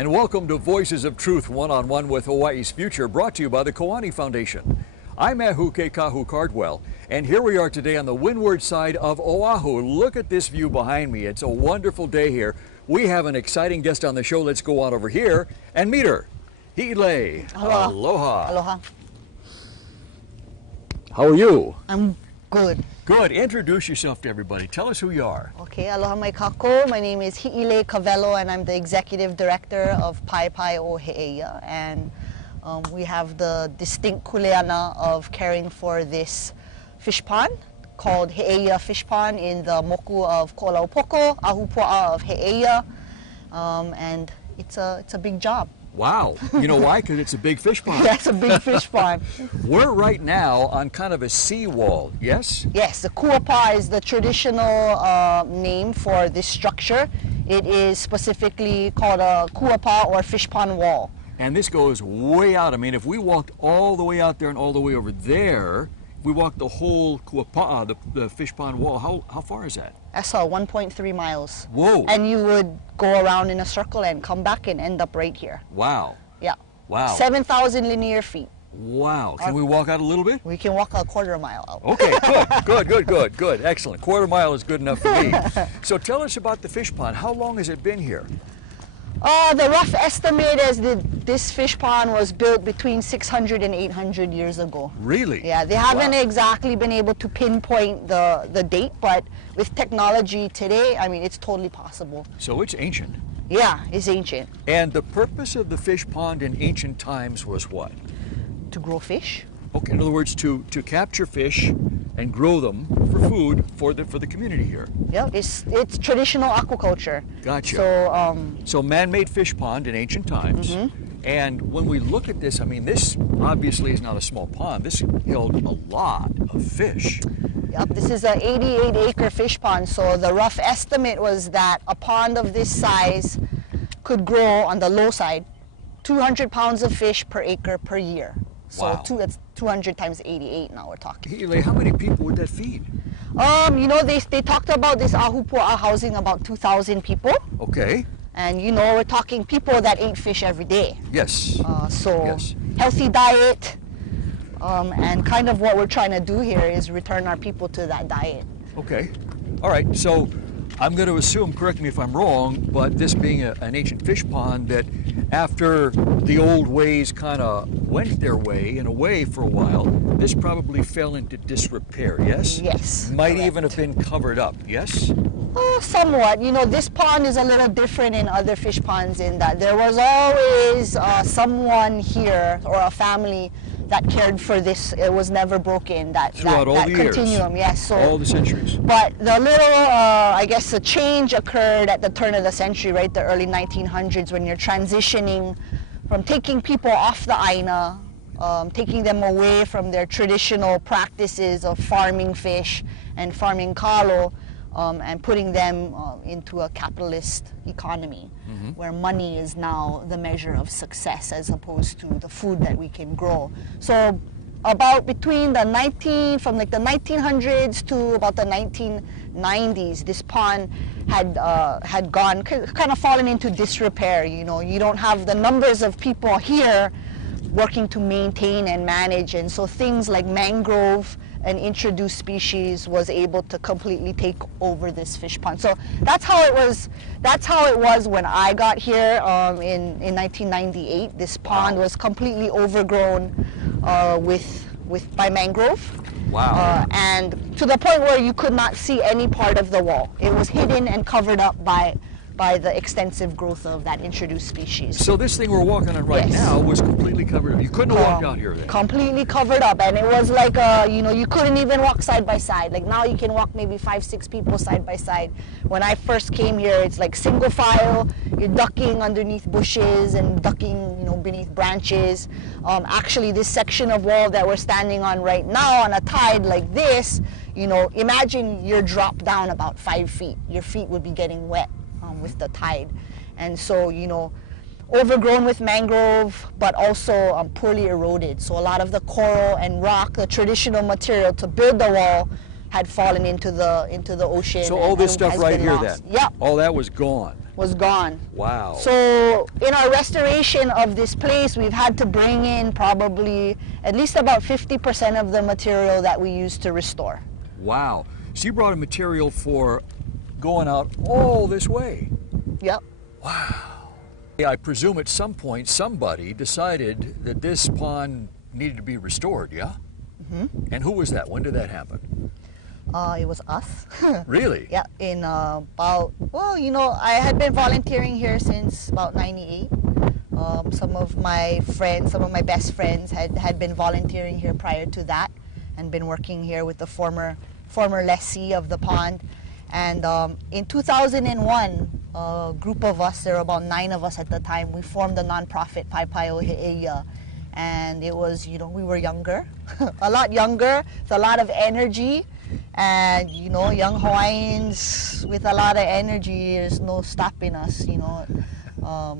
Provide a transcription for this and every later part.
And welcome to Voices of Truth One-on-One with Hawaii's Future, brought to you by the Koani Foundation. I'm Ahuke Kahu Cardwell, and here we are today on the windward side of Oahu. Look at this view behind me. It's a wonderful day here. We have an exciting guest on the show. Let's go on over here and meet her. Ilei. Aloha. Aloha. Aloha. How are you? I'm good. Good. Introduce yourself to everybody. Tell us who you are. Okay, aloha mai kako. My name is ilei Kawelo, and I'm the executive director of Pai Pai o He'eia. And we have the distinct kuleana of caring for this fish pond called He'eia Fish Pond in the moku of Ko'olaupoko, Ahupua'a of He'eia. And it's a big job. Wow. You know why? Because it's a big fish pond. That's a big fish pond. We're right now on kind of a seawall, yes? Yes, the kuapa is the traditional name for this structure. It is specifically called a kuapa or fish pond wall. And this goes way out. I mean, if we walked all the way out there and all the way over there, if we walked the whole kuapa, the fish pond wall, how far is that? That's 1.3 miles. Whoa. And you would go around in a circle and come back and end up right here. Wow. Yeah. Wow. 7,000 linear feet. Wow. Can we walk out a little bit? We can walk a quarter mile out. Okay, good. Excellent. Quarter mile is good enough for me. So tell us about the fish pond. How long has it been here? The rough estimate is that this fish pond was built between 600 and 800 years ago. Really? Yeah, they haven't exactly been able to pinpoint the date, but with technology today, I mean, it's totally possible. So it's ancient. Yeah, it's ancient. And the purpose of the fish pond in ancient times was what? To grow fish. Okay, in other words, to capture fish and grow them for food for the community here. Yeah, it's traditional aquaculture. Gotcha. So man-made fish pond in ancient times. Mm-hmm. And when we look at this, I mean, this obviously is not a small pond. This held a lot of fish. Yep, this is an 88-acre fish pond. So the rough estimate was that a pond of this size could grow, on the low side, 200 pounds of fish per acre per year. So wow. That's 200 times 88 now we're talking. Ilei, how many people would that feed? You know, they talked about this Ahupua'a housing about 2,000 people. Okay. And you know, we're talking people that ate fish every day. Yes. Yes. Healthy diet, and kind of what we're trying to do here is return our people to that diet. Okay. All right. So I'm going to assume, correct me if I'm wrong, but this being an ancient fish pond, that after the old ways kind of went their way, in a way for a while, this probably fell into disrepair, yes? Yes. Might correct. even have been covered up, yes? Somewhat. You know, this pond is a little different in other fish ponds in that there was always someone here or a family that cared for this. It was never broken. Throughout all the continuum, years. yes. So, all the centuries. But the little, I guess, the change occurred at the turn of the century, right? The early 1900s, when you're transitioning from taking people off the aina, taking them away from their traditional practices of farming fish and farming kalo, and putting them into a capitalist economy, where money is now the measure of success as opposed to the food that we can grow. So about between the 1900s to about the 1990s, this pond had gone, kind of fallen into disrepair. You know, you don't have the numbers of people here working to maintain and manage, and so things like mangrove and introduced species was able to completely take over this fish pond. So that's how it was. That's how it was when I got here in 1998. This pond was completely overgrown by mangrove. Wow. And to the point where you could not see any part of the wall. It was hidden and covered up by the extensive growth of that introduced species. So this thing we're walking on right now was completely covered up. You couldn't have walked out here then. Completely covered up, and it was like, you know, you couldn't even walk side by side. Like now you can walk maybe 5-6 people side by side. When I first came here, it's like single file. You're ducking underneath bushes and ducking, you know, beneath branches. Actually, this section of wall that we're standing on right now on a tide like this, you know, imagine you're dropped down about 5 feet. Your feet would be getting wet with the tide. And so, you know, overgrown with mangrove, but also poorly eroded. So a lot of the coral and rock, the traditional material to build the wall, had fallen into the ocean. So all this stuff right here lost. then? Yeah. All that was gone? was gone. Wow. So in our restoration of this place, we've had to bring in probably at least about 50% of the material that we used to restore. Wow. So you brought a material for going out all this way. Yep. Wow. I presume at some point somebody decided that this pond needed to be restored, yeah? Mm-hmm. And who was that? When did that happen? It was us. Really? Yeah, in about, well, you know, I had been volunteering here since about 98. Some of my friends, some of my best friends had been volunteering here prior to that and been working here with the former lessee of the pond. And in 2001, a group of us, there were about 9 of us at the time, we formed a nonprofit, Paipaio He'eia. And it was, you know, we were younger, a lot younger, with a lot of energy. And, you know, young Hawaiians with a lot of energy, there's no stopping us, you know.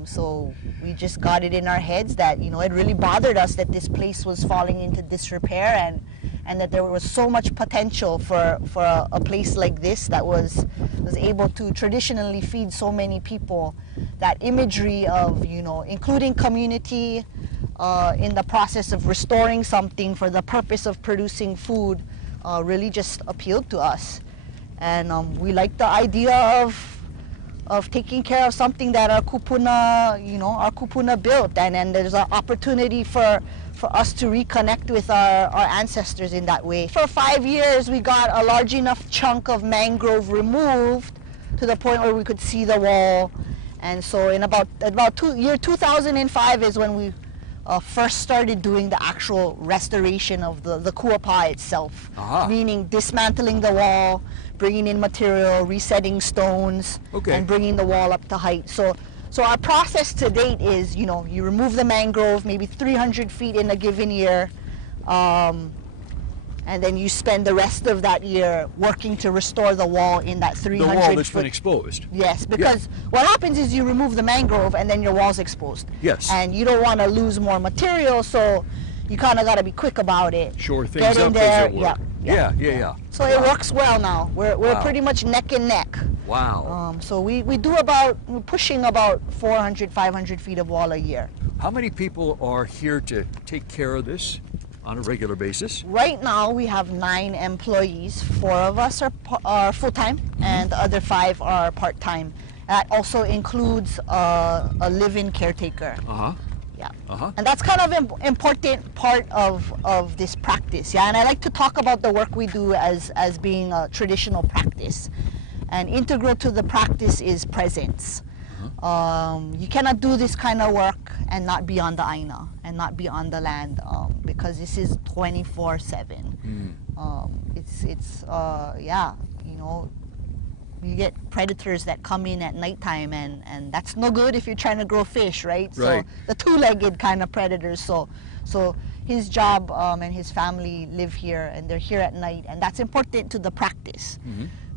So we just got it in our heads that, you know, it really bothered us that this place was falling into disrepair and that there was so much potential for a place like this that was able to traditionally feed so many people. That imagery of, you know, including community in the process of restoring something for the purpose of producing food really just appealed to us. And we liked the idea of taking care of something that our kupuna, you know, our kupuna built, and there's an opportunity for us to reconnect with our ancestors in that way. For 5 years, we got a large enough chunk of mangrove removed to the point where we could see the wall. And so in about year 2005 is when we first started doing the actual restoration of the kuapa itself, meaning dismantling the wall, bringing in material, resetting stones, and bringing the wall up to height. So our process to date is, you know, you remove the mangrove, maybe 300 feet in a given year, and then you spend the rest of that year working to restore the wall in that 300 The wall that's been exposed. Yes, because what happens is you remove the mangrove and then your wall's exposed. Yes. And you don't want to lose more material, so you kind of got to be quick about it. Shore things Get in up there. as it were. Yeah. So it works well now. We're pretty much neck and neck. Wow. So we're pushing about 400, 500 feet of wall a year. How many people are here to take care of this on a regular basis? Right now we have 9 employees. 4 of us are full-time and the other 5 are part-time. That also includes a live-in caretaker. Yeah. And that's kind of an important part of this practice. Yeah, and I like to talk about the work we do as being a traditional practice. And integral to the practice is presence. You cannot do this kind of work and not be on the aina and not be on the land, because this is 24/7. Yeah, you know, you get predators that come in at nighttime, and that's no good if you're trying to grow fish, right? So the 2-legged kind of predators. So his job and his family live here, and they're here at night, and that's important to the practice.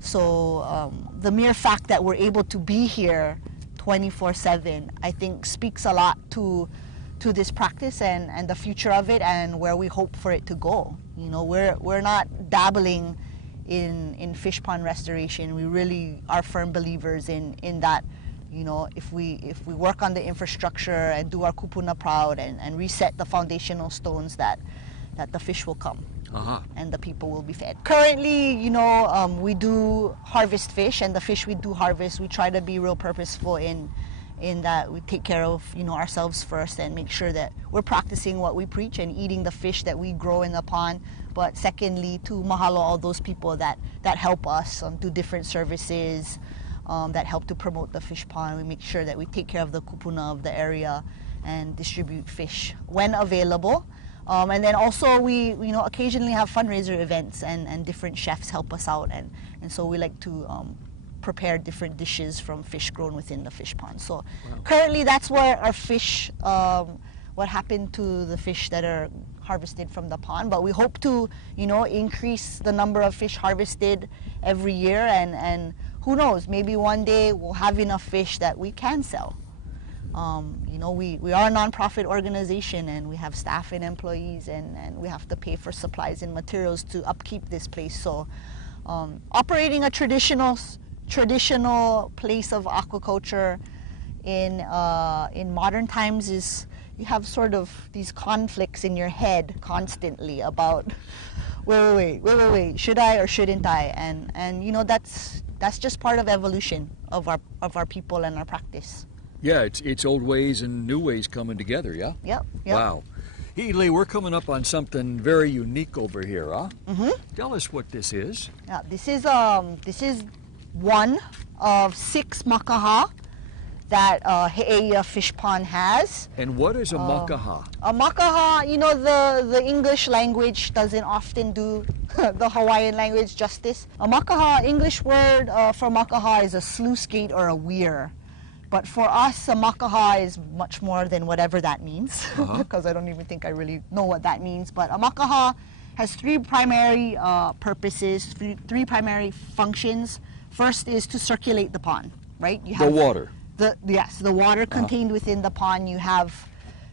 So the mere fact that we're able to be here 24/7, I think speaks a lot to this practice and the future of it and where we hope for it to go. You know, we're not dabbling in fish pond restoration. We really are firm believers in that. You know, if we work on the infrastructure and do our kupuna proud and reset the foundational stones, that the fish will come. And the people will be fed. Currently, you know, we do harvest fish, and the fish we do harvest, we try to be real purposeful in that we take care of, you know, ourselves first and make sure that we're practicing what we preach and eating the fish that we grow in the pond. But secondly, to mahalo all those people that help us do different services, that help to promote the fish pond. We make sure that we take care of the kupuna of the area and distribute fish when available. And then also we you know, occasionally have fundraiser events and different chefs help us out, and so we like to prepare different dishes from fish grown within the fish pond. So currently that's where our fish, what happened to the fish that are harvested from the pond, but we hope to, you know, increase the number of fish harvested every year, and who knows, maybe one day we'll have enough fish that we can sell. You know, we are a nonprofit organization, and we have staff and employees, and we have to pay for supplies and materials to upkeep this place. So operating a traditional traditional place of aquaculture in modern times is you have sort of these conflicts in your head constantly about wait, should I or shouldn't I? And you know, that's just part of evolution of our people and our practice. Yeah, it's old ways and new ways coming together, yeah? Yep. Wow. Hey, ilei, we're coming up on something very unique over here, huh? Mm-hmm. Tell us what this is. Yeah, this is one of 6 makaha that He'eia Fish Pond has. And what is a makaha? A makaha, you know, the English language doesn't often do the Hawaiian language justice. A makaha, English word for makaha is a sluice gate or a weir. But for us, a makaha is much more than whatever that means, because I don't even think I really know what that means. But a makaha has 3 primary purposes, 3 primary functions. First is to circulate the pond, right? You have the water. The water contained within the pond. You have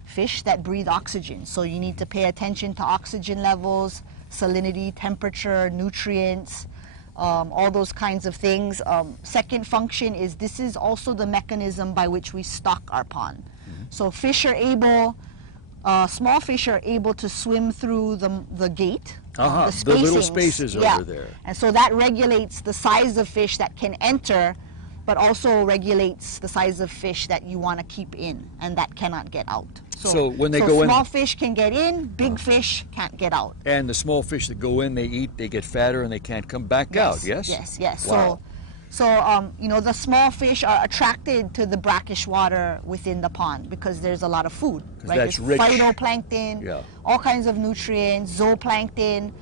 fish that breathe oxygen, so you need to pay attention to oxygen levels, salinity, temperature, nutrients, all those kinds of things. Second function is this is also the mechanism by which we stock our pond. So fish are able, small fish are able to swim through the gate, the little spaces over there. And so that regulates the size of fish that can enter, but also regulates the size of fish that you want to keep in and that cannot get out. So when they go in, small fish can get in, big fish can't get out. And the small fish that go in, they eat, they get fatter, and they can't come back out. Yes. Yes. Wow. So you know, the small fish are attracted to the brackish water within the pond because there's a lot of food, right? That's there's rich. Phytoplankton, all kinds of nutrients, zooplankton.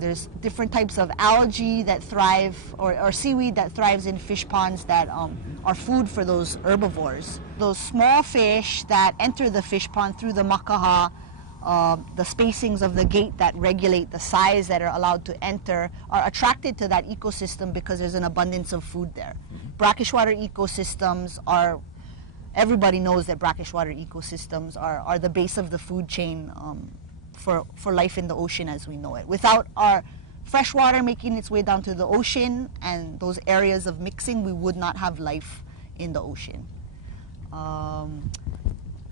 There's different types of algae that thrive, or seaweed that thrives in fish ponds that are food for those herbivores. Those small fish that enter the fish pond through the makaha, the spacings of the gate that regulate the size that are allowed to enter, are attracted to that ecosystem because there's an abundance of food there. Brackish water ecosystems are, everybody knows that brackish water ecosystems are the base of the food chain for life in the ocean as we know it. Without our fresh water making its way down to the ocean and those areas of mixing, we would not have life in the ocean.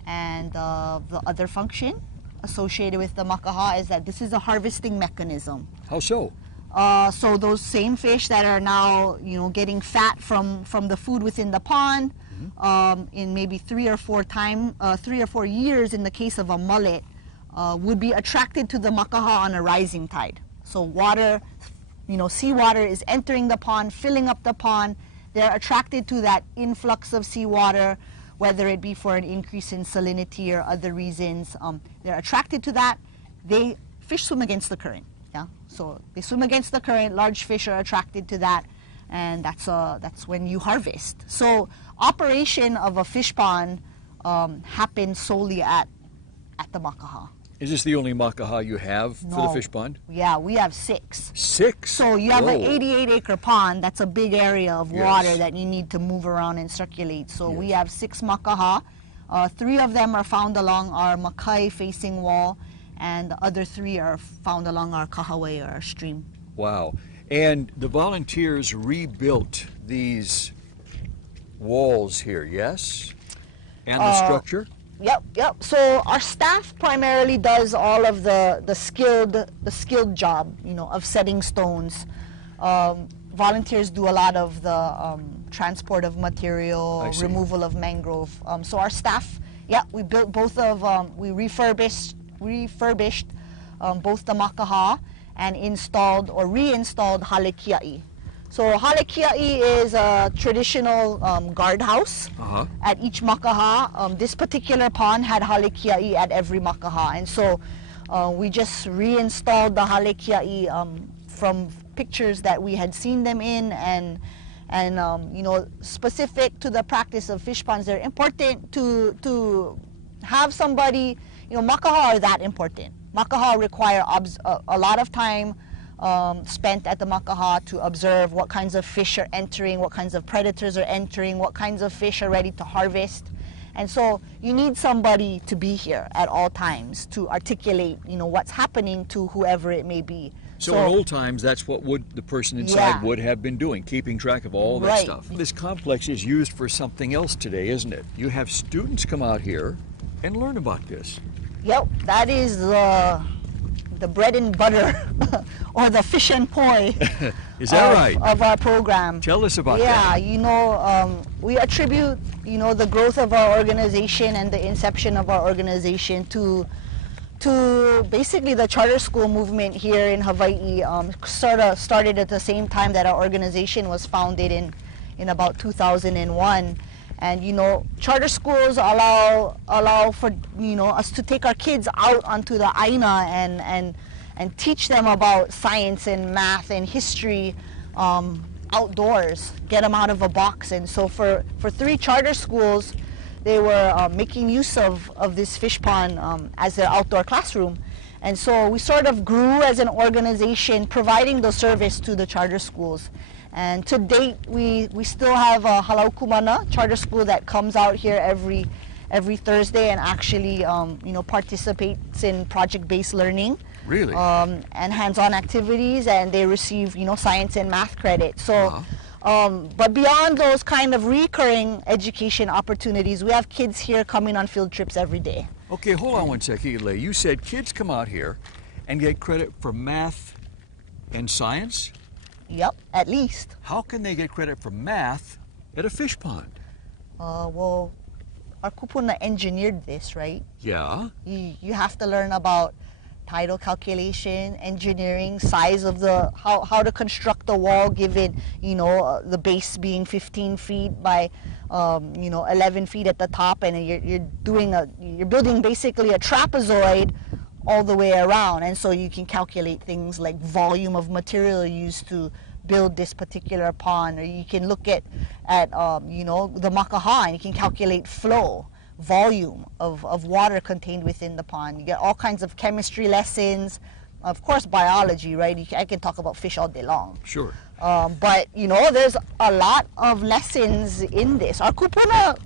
And the other function associated with the makaha is that this is a harvesting mechanism. How so? So those same fish that are now, you know, getting fat from the food within the pond, in maybe 3 or 4 years in the case of a mullet, would be attracted to the makaha on a rising tide. So water, you know, seawater is entering the pond, filling up the pond. They're attracted to that influx of seawater, whether it be for an increase in salinity or other reasons. They're attracted to that. Fish swim against the current. Yeah, so they swim against the current. Large fish are attracted to that, and that's when you harvest. So operation of a fish pond happens solely at the makaha. Is this the only makaha you have for the fish pond? Yeah, we have 6. 6? So you have an 88-acre pond. That's a big area of water that you need to move around and circulate. So we have 6 makaha. 3 of them are found along our makai-facing wall, and the other 3 are found along our kahawai, or our stream. Wow. And the volunteers rebuilt these walls here, yes? And the structure? Yep. So our staff primarily does all of the skilled job, you know, of setting stones. Volunteers do a lot of the transport of material, removal of mangrove. So our staff, we built both of we refurbished both the makaha and installed or reinstalled halekia'i. So halekia'i is a traditional guardhouse at each makaha. This particular pond had halekia'i at every makaha, and so we just reinstalled the halekia'i from pictures that we had seen them in, and you know, specific to the practice of fish ponds, they're important to have somebody. You know, makaha are that important. Makaha require a lot of time spent at the makaha to observe what kinds of fish are entering, what kinds of predators are entering, what kinds of fish are ready to harvest. And so you need somebody to be here at all times to articulate, you know, what's happening to whoever it may be. So in old times, that's what the person inside would have been doing, keeping track of all that stuff. This complex is used for something else today, isn't it? You have students come out here and learn about this. Yep, that is the bread and butter or the fish and poi Is that right? Of our program. Tell us about that. Yeah, you know, we attribute, you know, the growth of our organization and the inception of our organization to basically the charter school movement here in Hawaii. Sort of started at the same time that our organization was founded in about 2001. And you know, charter schools allow for, you know, us to take our kids out onto the aina and teach them about science and math and history outdoors, get them out of a box. And so for 3 charter schools, they were making use of this fish pond as their outdoor classroom. And so we sort of grew as an organization providing the service to the charter schools. And to date, we still have a Halau Kumana charter school that comes out here every Thursday and actually you know, participates in project-based learning. Really? And hands-on activities, and they receive, you know, science and math credit. So, but beyond those kind of recurring education opportunities, we have kids here coming on field trips every day. Okay, hold on one second, Ilei. You said kids come out here and get credit for math and science? Yep, at least. How can they get credit for math at a fish pond? Well, our kupuna engineered this, right? Yeah. You have to learn about tidal calculation, engineering, size of the, how to construct the wall given, you know, the base being 15 feet by, you know, 11 feet at the top, and you're building basically a trapezoid all the way around. And so you can calculate things like volume of material used to build this particular pond, or you can look at you know, the makaha, and you can calculate flow, volume of water contained within the pond. You get all kinds of chemistry lessons, of course biology, right? I can talk about fish all day long. Sure. But you know, there's a lot of lessons in this. Our kupuna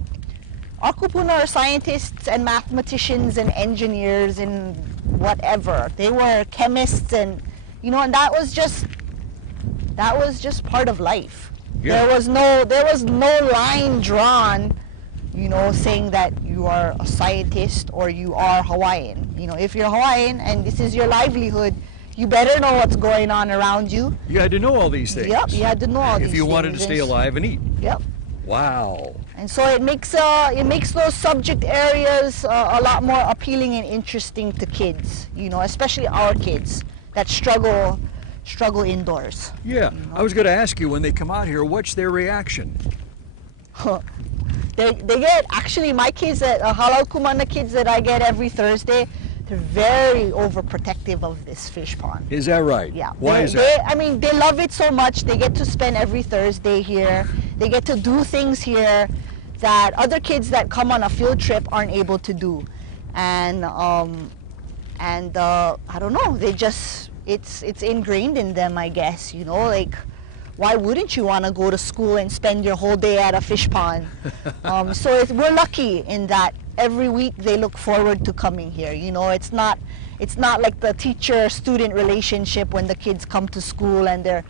are scientists and mathematicians and engineers and whatever. They were chemists, and you know, and that was just part of life. Yeah. There was no line drawn, you know, saying that you are a scientist or you are Hawaiian. You know, if you're Hawaiian and this is your livelihood, you better know what's going on around you. You had to know all these things. Yep, you had to know all these things. If you wanted to stay alive and eat. Yep. Wow. And so it makes those subject areas a lot more appealing and interesting to kids, you know, especially our kids that struggle indoors. Yeah, you know? I was going to ask you, when they come out here, what's their reaction? They get, actually, my kids, Halau Kumana kids that I get every Thursday, they're very overprotective of this fish pond. Is that right? Yeah. Why is that? I mean, they love it so much. They get to spend every Thursday here. They get to do things here that other kids that come on a field trip aren't able to do. And I don't know, they just, it's ingrained in them, I guess, you know, like, why wouldn't you want to go to school and spend your whole day at a fish pond? So we're lucky in that every week they look forward to coming here. You know, it's not like the teacher-student relationship when the kids come to school and they're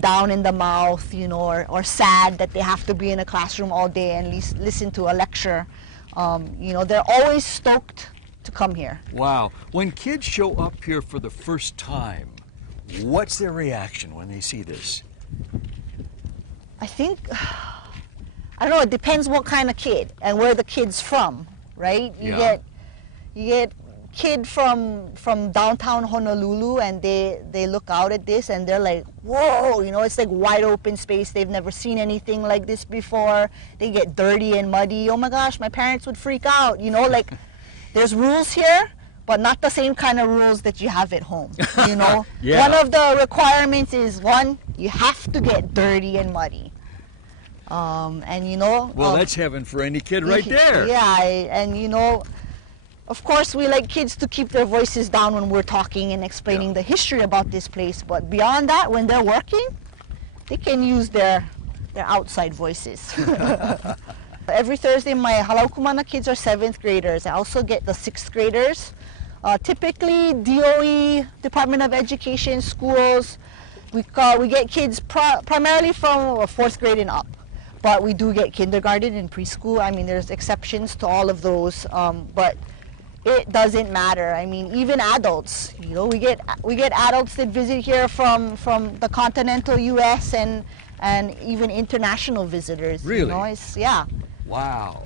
down in the mouth, you know, or sad that they have to be in a classroom all day and listen to a lecture. You know, they're always stoked to come here. Wow. When kids show up here for the first time, what's their reaction when they see this? I think, I don't know, it depends what kind of kid and where the kid's from, right? You get kid from downtown Honolulu, and they look out at this and they're like, whoa, you know, it's like wide open space. They've never seen anything like this before. They get dirty and muddy. Oh my gosh, my parents would freak out, you know, like there's rules here, but not the same kind of rules that you have at home, you know? Yeah. One of the requirements is, one, you have to get dirty and muddy. And you know... Well, that's heaven for any kid right there. Yeah, and you know, of course we like kids to keep their voices down when we're talking and explaining the history about this place, but beyond that, when they're working, they can use their outside voices. Every Thursday, my Halau Kumana kids are 7th graders. I also get the 6th graders Typically, DOE, Department of Education, schools, we get kids primarily from 4th grade and up. But we do get kindergarten and preschool. I mean, there's exceptions to all of those, but it doesn't matter. I mean, even adults, you know, we get adults that visit here from the continental U.S. and even international visitors. Really? You know, yeah. Wow.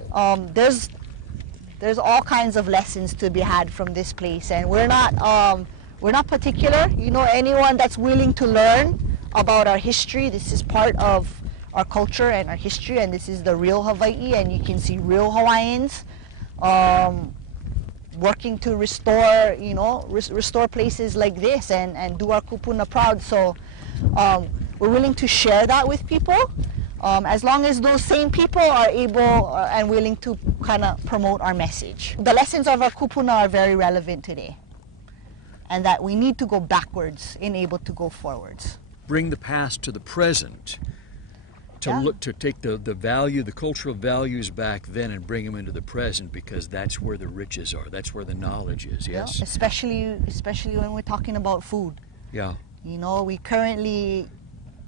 There's all kinds of lessons to be had from this place, and we're not particular. You know, anyone that's willing to learn about our history, this is part of our culture and our history, and this is the real Hawaii, and you can see real Hawaiians working to restore, you know, restore places like this and do our kupuna proud. So we're willing to share that with people, as long as those same people are able and willing to kind of promote our message. The lessons of our kupuna are very relevant today, and that we need to go backwards in able to go forwards. Bring the past to the present. To take the value, the cultural values back then and bring them into the present, because that's where the riches are. That's where the knowledge is. Yes. Yeah, especially when we're talking about food. Yeah. You know, we currently,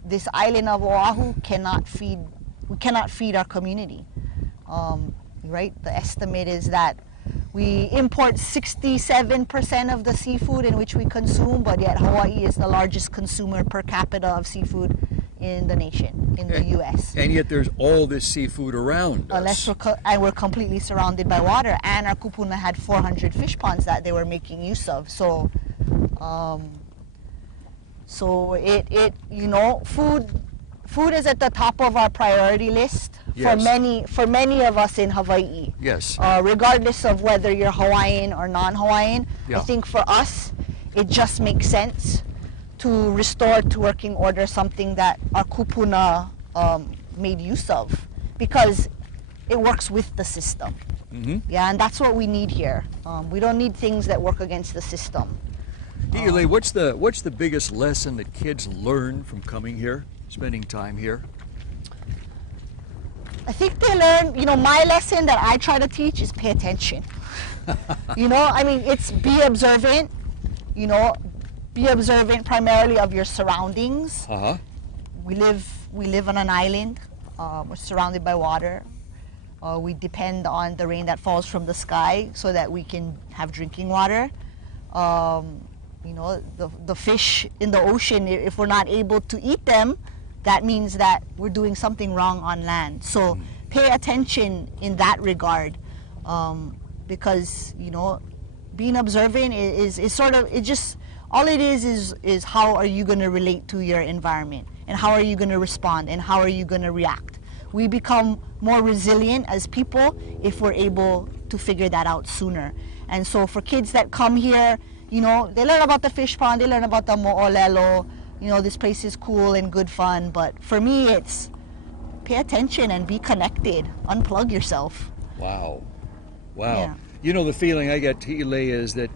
this island of Oahu cannot feed our community. Right. The estimate is that we import 67% of the seafood in which we consume, but yet Hawaii is the largest consumer per capita of seafood in the nation, in the U.S. And yet there's all this seafood around us. And we're completely surrounded by water. And our kupuna had 400 fish ponds that they were making use of. So, you know, food is at the top of our priority list. Yes. For many of us in Hawaii. Yes. Regardless of whether you're Hawaiian or non-Hawaiian, yeah. I think for us, it just makes sense to restore to working order something that our kupuna made use of, because it works with the system. Mm-hmm. Yeah, and that's what we need here. We don't need things that work against the system. Ilei, what's the biggest lesson that kids learn from coming here, spending time here? I think they learn, you know, my lesson that I try to teach is pay attention. You know, I mean, it's be observant, you know, be observant primarily of your surroundings. Uh-huh. We live on an island. We're surrounded by water. We depend on the rain that falls from the sky so that we can have drinking water. You know, the fish in the ocean, if we're not able to eat them, that means that we're doing something wrong on land. So pay attention in that regard, because, you know, being observant is sort of, it just, all it is how are you going to relate to your environment, and how are you going to respond, and how are you going to react. We become more resilient as people if we're able to figure that out sooner. And so for kids that come here, you know, they learn about the fish pond, they learn about the mo'olelo, you know, this place is cool and good fun, but for me it's pay attention and be connected, unplug yourself. Wow. Yeah. You know, the feeling I get, Ilei, is that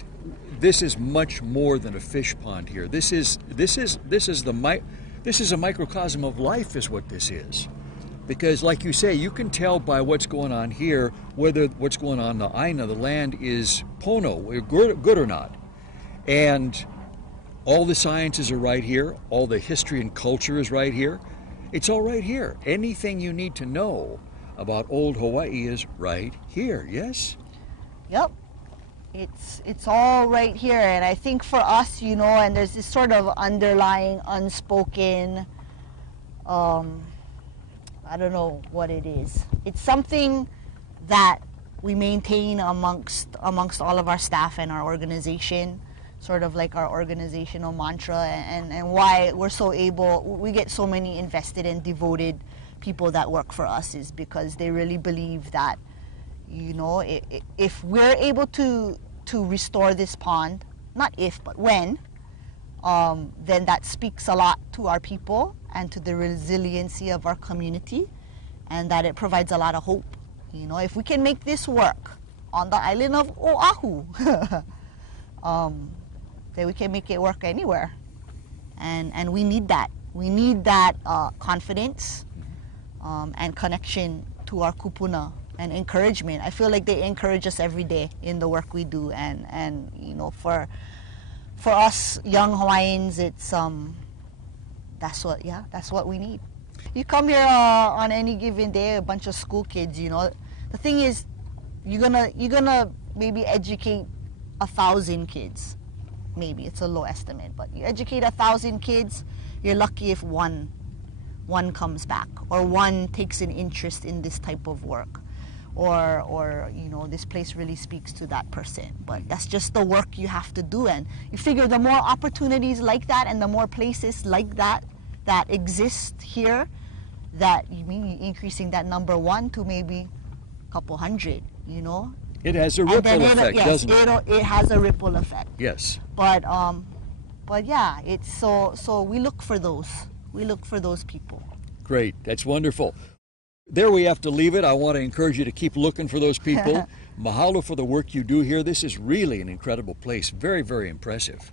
this is much more than a fish pond here. This is a microcosm of life, is what this is. Because, like you say, you can tell by what's going on here whether what's going on the aina, the land, is pono, good or not. And all the sciences are right here. All the history and culture is right here. It's all right here. Anything you need to know about old Hawaii is right here. Yes? Yep. It's all right here, and I think for us, you know, and there's this sort of underlying, unspoken, I don't know what it is. It's something that we maintain amongst all of our staff and our organization, sort of like our organizational mantra, and why we're so able, we get so many invested and devoted people that work for us, is because they really believe that, you know, if we're able to restore this pond, not if, but when, then that speaks a lot to our people and to the resiliency of our community, and that it provides a lot of hope. You know, if we can make this work on the island of Oahu, then we can make it work anywhere. And we need that. We need that confidence and connection to our kupuna and encouragement. I feel like they encourage us every day in the work we do, and you know, for us young Hawaiians, it's that's what we need. You come here on any given day, a bunch of school kids, you know. The thing is, you're gonna maybe educate 1,000 kids. Maybe it's a low estimate, but you educate 1,000 kids, you're lucky if one comes back, or one takes an interest in this type of work, or you know, this place really speaks to that person. But that's just the work you have to do, and you figure the more opportunities like that and the more places like that exist here, that you mean you're increasing that number 1 to maybe a couple hundred, you know. It has a ripple effect, yes, doesn't it? It has a ripple effect. Yes. But yeah, it's so we look for those. We look for those people. Great, that's wonderful. There we have to leave it. I want to encourage you to keep looking for those people. Mahalo for the work you do here. This is really an incredible place. Very, very impressive.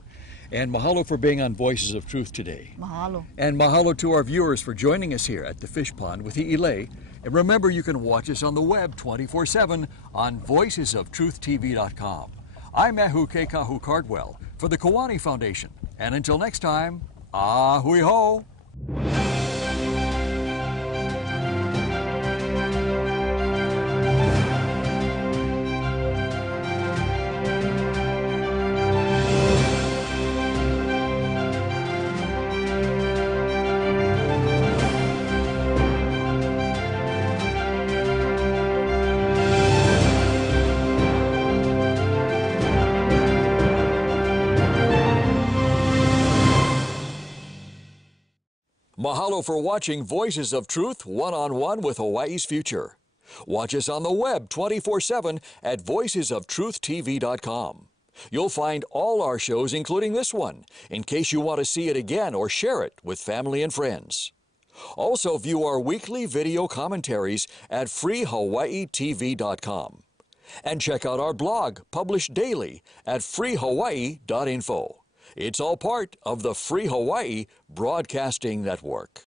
And mahalo for being on Voices of Truth today. Mahalo. And mahalo to our viewers for joining us here at the Fish Pond with the ilei. And remember, you can watch us on the web 24/7 on voicesoftruth.tv.com. I'm Ehuke Kahu Cardwell for the Kawani Foundation. And until next time, ahui ho! Mahalo for watching Voices of Truth one-on-one with Hawaii's Future. Watch us on the web 24/7 at voicesoftruth.tv.com. You'll find all our shows, including this one, in case you want to see it again or share it with family and friends. Also view our weekly video commentaries at freehawaiitv.com. And check out our blog, published daily, at freehawaii.info. It's all part of the Free Hawaii Broadcasting Network.